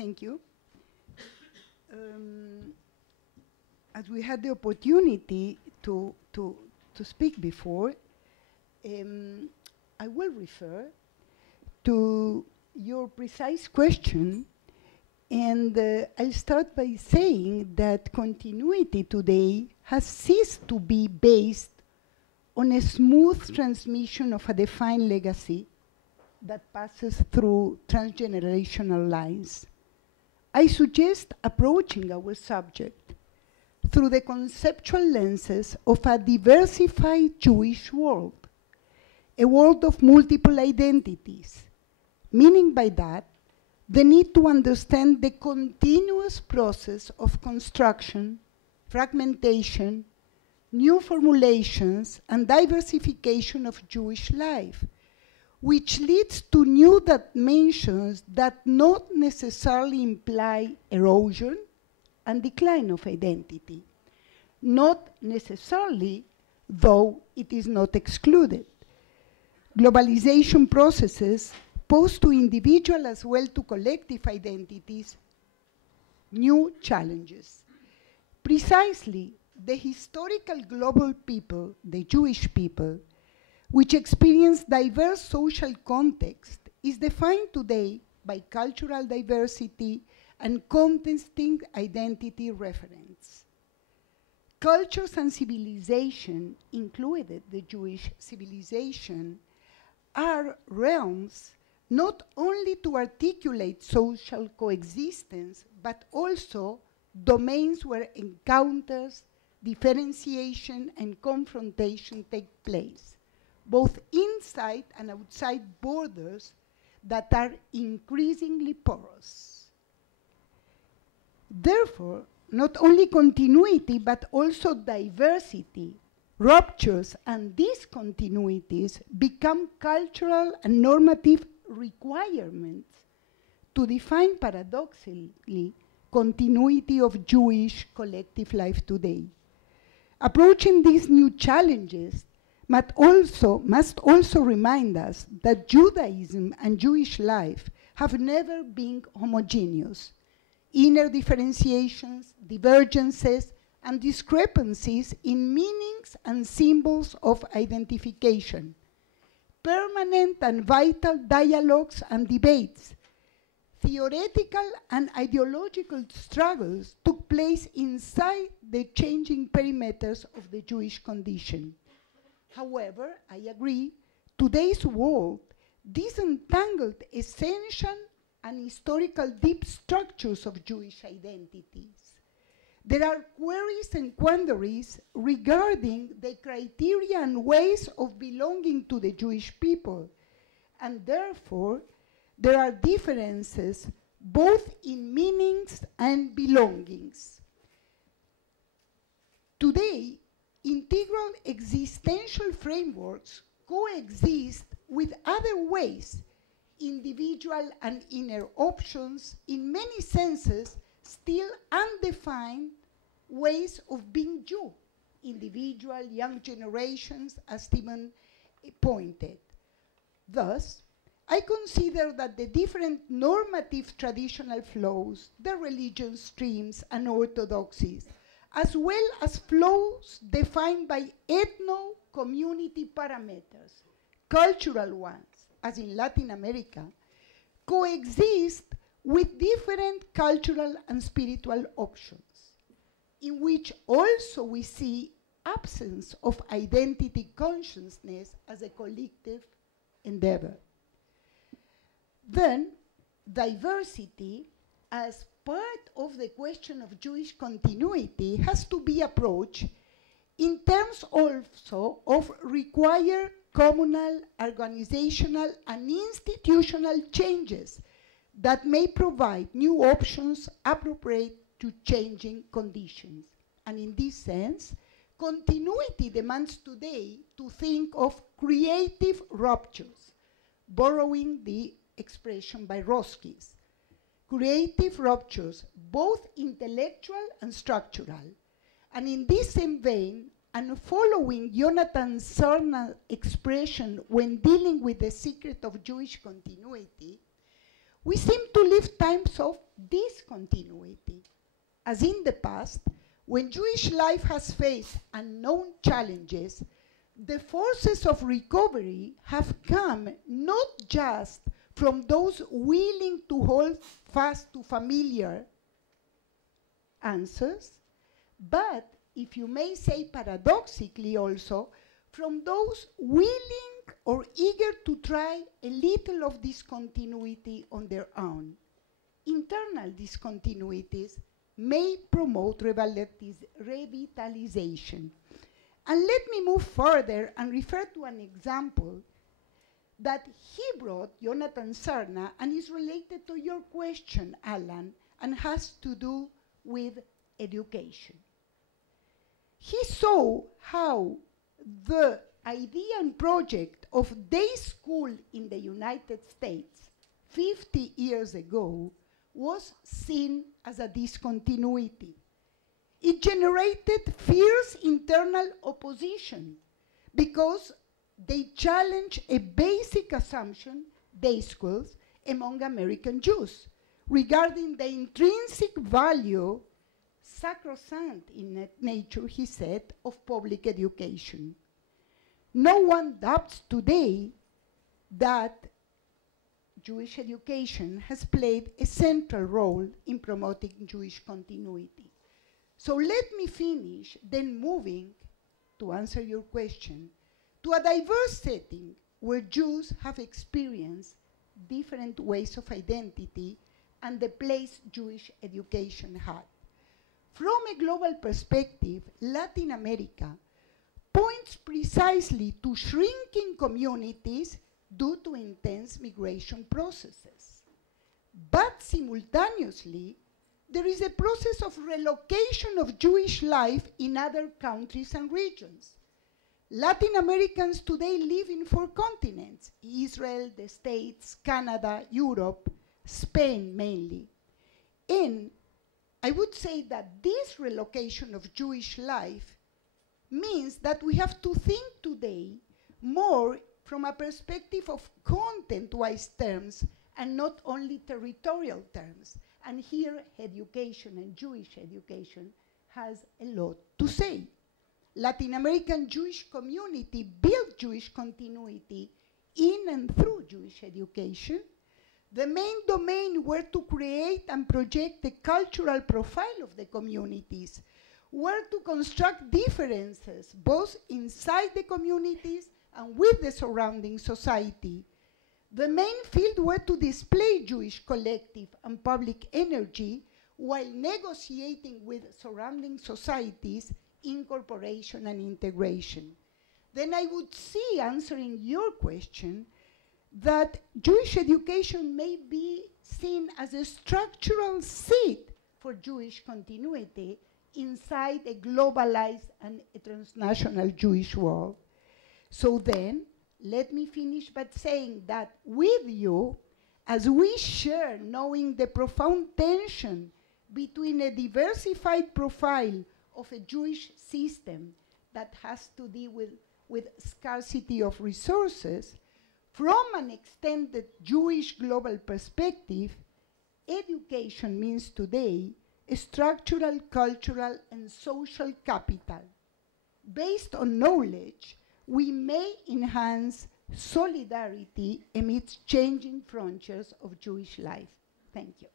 Thank you. As we had the opportunity to speak before, I will refer to your precise question, and I'll start by saying that continuity today has ceased to be based on a smooth transmission of a defined legacy that passes through transgenerational lines. I suggest approaching our subject through the conceptual lenses of a diversified Jewish world, a world of multiple identities, meaning by that the need to understand the continuous process of construction, fragmentation, new formulations, and diversification of Jewish life, which leads to new dimensions that not necessarily imply erosion and decline of identity. Not necessarily, though it is not excluded. Globalization processes pose to individual as well to collective identities new challenges. Precisely, the historical global people, the Jewish people, which experience diverse social context, is defined today by cultural diversity and contesting identity reference. Cultures and civilization, included the Jewish civilization, are realms not only to articulate social coexistence, but also domains where encounters, differentiation, and confrontation take place, both inside and outside borders that are increasingly porous. Therefore, not only continuity, but also diversity, ruptures, and discontinuities become cultural and normative requirements to define paradoxically continuity of Jewish collective life today. Approaching these new challenges must also remind us that Judaism and Jewish life have never been homogeneous. Inner differentiations, divergences, and discrepancies in meanings and symbols of identification, permanent and vital dialogues and debates, theoretical and ideological struggles took place inside the changing perimeters of the Jewish condition. However, I agree, today's world disentangled essential and historical deep structures of Jewish identities. There are queries and quandaries regarding the criteria and ways of belonging to the Jewish people, and therefore there are differences both in meanings and belongings. Today, integral existential frameworks coexist with other ways, individual and inner options, in many senses still undefined ways of being Jew, individual, young generations, as Stephen pointed. Thus, I consider that the different normative traditional flows, the religion streams and orthodoxies, as well as flows defined by ethno-community parameters, cultural ones, as in Latin America, coexist with different cultural and spiritual options, in which also we see absence of identity consciousness as a collective endeavor. Then, diversity, as part of the question of Jewish continuity, has to be approached in terms also of required communal, organizational, and institutional changes that may provide new options appropriate to changing conditions. And in this sense, continuity demands today to think of creative ruptures, borrowing the expression by Roskis. Creative ruptures, both intellectual and structural. And in this same vein, and following Jonathan Sern's expression when dealing with the secret of Jewish continuity, we seem to live times of discontinuity. As in the past, when Jewish life has faced unknown challenges, the forces of recovery have come not just from those willing to hold fast to familiar answers, but, if you may say paradoxically also, from those willing or eager to try a little of discontinuity on their own. Internal discontinuities may promote revitalization. And let me move further and refer to an example that he brought, Jonathan Serna, and is related to your question, Alan, and has to do with education. He saw how the idea and project of day school in the United States 50 years ago was seen as a discontinuity. It generated fierce internal opposition because they challenged a basic assumption, day schools, among American Jews regarding the intrinsic value, sacrosanct in nature, he said, of public education. No one doubts today that Jewish education has played a central role in promoting Jewish continuity. So let me finish, then moving, to answer your question, to a diverse setting where Jews have experienced different ways of identity and the place Jewish education had. From a global perspective, Latin America points precisely to shrinking communities due to intense migration processes. But simultaneously, there is a process of relocation of Jewish life in other countries and regions. Latin Americans today live in 4 continents: Israel, the States, Canada, Europe, Spain mainly. And I would say that this relocation of Jewish life means that we have to think today more from a perspective of content-wise terms and not only territorial terms. And here, education and Jewish education has a lot to say. Latin American Jewish community built Jewish continuity in and through Jewish education. The main domain were to create and project the cultural profile of the communities, were to construct differences both inside the communities and with the surrounding society. The main field were to display Jewish collective and public energy while negotiating with surrounding societies incorporation and integration. Then I would see, answering your question, that Jewish education may be seen as a structural seed for Jewish continuity inside a globalized and a transnational Jewish world. So then, let me finish by saying that with you, as we share knowing the profound tension between a diversified profile of a Jewish system that has to deal with scarcity of resources, from an extended Jewish global perspective, education means today a structural, cultural, and social capital. Based on knowledge, we may enhance solidarity amidst changing frontiers of Jewish life. Thank you.